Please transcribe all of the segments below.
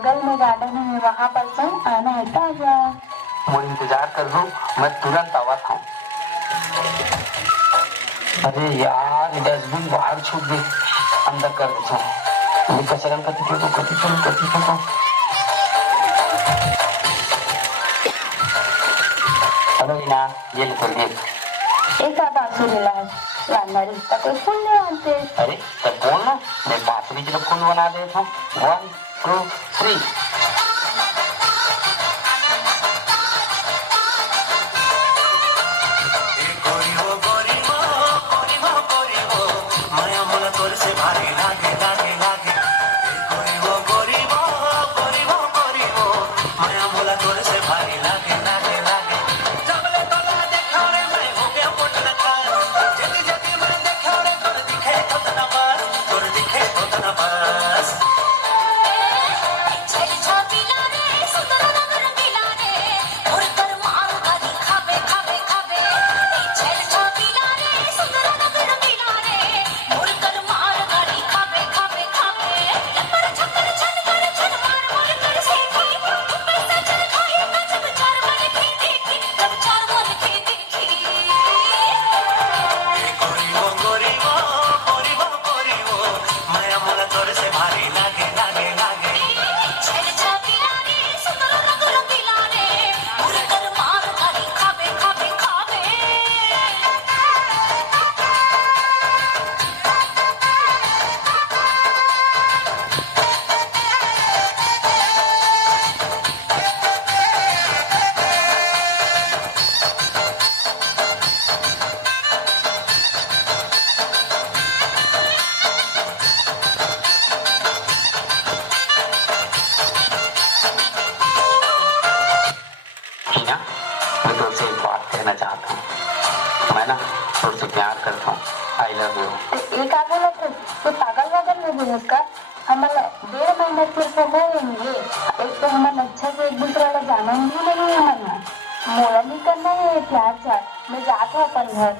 बगल में गार्डन है, वहाँ पर से आना है क्या? वो इंतजार कर दो, मैं तुरंत आवा था। अरे यार डस्टबिन बाहर छूट गई, अंदर कर दो। कचरा कति को अरे ना ये कर दिए। एक बासुरी लानारी कोई फूल नहीं आते। अरे तब बोल ना, मैं बासुरी के फूल बना देता हूँ। 1 2 3। मैं तुमसे एक बात कहना चाहता हूँ। मैं ना तुमसे प्यार करता हूँ। I love you. एक आगे लगे तो पागल वागल में भी उसका हमारा 1.5 महीना सिर्फ होंगे। एक तो हमारा अच्छा से एक दूसरे वाला जाना भी नहीं है। हमारा मोड़ा नहीं करना है प्यार चार। मैं जाता हूँ अपन घर।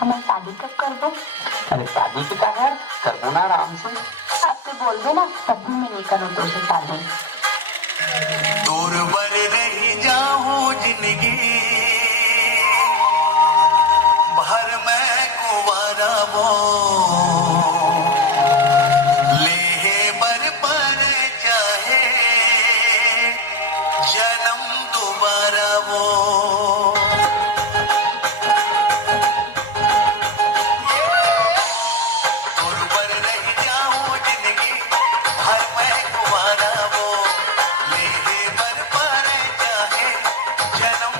हमें शादी कब कर दो? अरे शादी की है कर दो ना आराम से। आपसे बोल दो ना तब भी मैं नहीं करूँ तो शादी। दूर बन रही जाऊं जिंदगी भर मैं कुंवारा वो ले बर पर चाहे जन्म दोबारा वो जन्म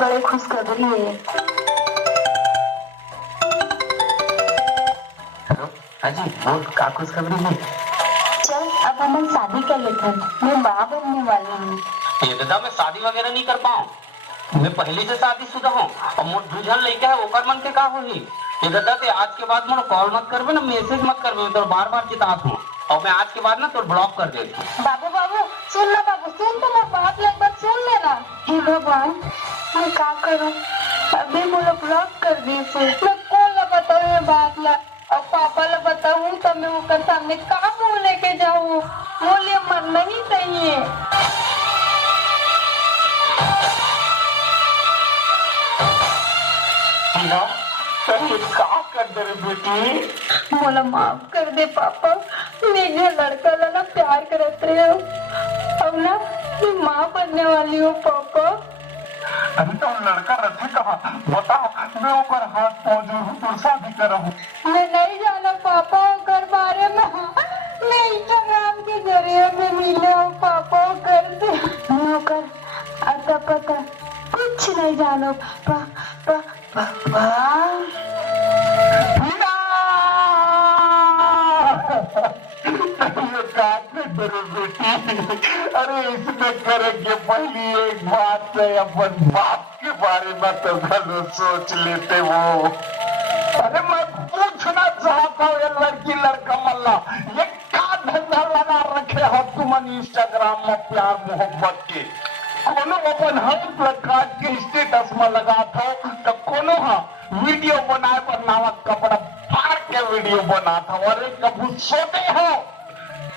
बड़ी खुशखबरी है। हेलो, हाँ जी, बोल, का खुशखबरी है? चल अब हम शादी कर लेते हैं, मैं माँ बनने वाली हूँ। ये दादा मैं शादी वगैरह नहीं कर पाऊँ, मैं पहले से शादीशुदा हूँ और मोर दूल्हन लड़का है ओकर मन के का होही। ये दादा ते आज के बाद मोर कॉल मत करबे ना, मैसेज मत करबे, तो बार-बार चितात हूँ और मैं आज के बाद ना तो ब्लॉक कर देती हूँ। बाबू बाबू सुन ना बाबू, सुन तो मैं बात एक बार सुन लेना। हे भगवान, मैं क्या करूँ? अभी मुझे ब्लॉक कर दी से। मैं कौन ला बताऊँ ये बात ला, और पापा ला बताऊँ तो मैं उनके सामने कहाँ मुँह लेके जाऊँ? बोलिए मरना ही चाहिए। टीना, ये का कर दे रे बेटी? मोला माफ कर दे पापा, मेरे लड़का ला ना प्यार करते हो। अब ना मैं माँ बनने वाली हूँ पापा। अभी तो लड़का रथे कहा, बताओ, मैं ऊपर हाथ पाँव जोड़ूं तो शादी करूं। मैं नहीं जाना पापा घर बारे में, मैं इंस्टाग्राम के जरिए में मिले हूँ पापा घर से। नौकर आता पता कुछ नहीं जानो पापा। अरे इसमें करेंगे पहली एक बात है, अपन बाप के बारे में तो घलो सोच लेते वो। अरे मैं पूछना चाहता हूँ ये लड़की लड़का मल्ला, ये का धंधा लगा रखे हो तुम इंस्टाग्राम में प्यार मोहब्बत के? कोनो अपन हाथ लगा के स्टेटस में लगा था तो कोनो वीडियो बनाए पर नावक कपड़ा फाड़ के वीडियो बना था। अरे कभी सोते हो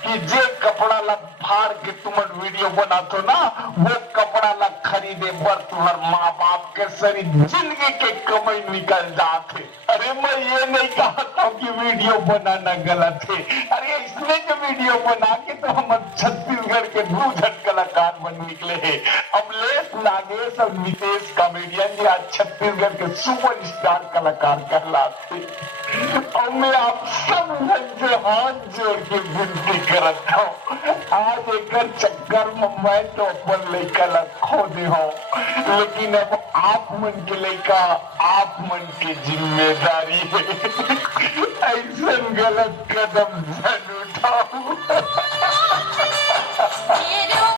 कि जे कपड़ा ला फाड़ के तुम वीडियो बनाते ना, वो कपड़ा ला खरीदे पर तुम्हार माँ बाप के सारी जिंदगी के कमाई निकल जाते। अरे मैं ये नहीं कहता कि वीडियो बनाना गलत है, अरे इसमें जो वीडियो बना के तो हम छत्तीसगढ़ के भूझट कलाकार बन निकले हैं। अब लेस नागेश और नितेश कॉमेडियन जी आज छत्तीसगढ़ के सुपर स्टार कलाकार कहलाते। और मैं आप सब से हाथ जोड़ के विनती करता हूँ, आज एक चक्कर में मैं तो अपन लेकर खो दे हो, लेकिन अब आप मन के लेकर आप मन की जिम्मेदारी है। ऐसा गलत कदम जन उठाओ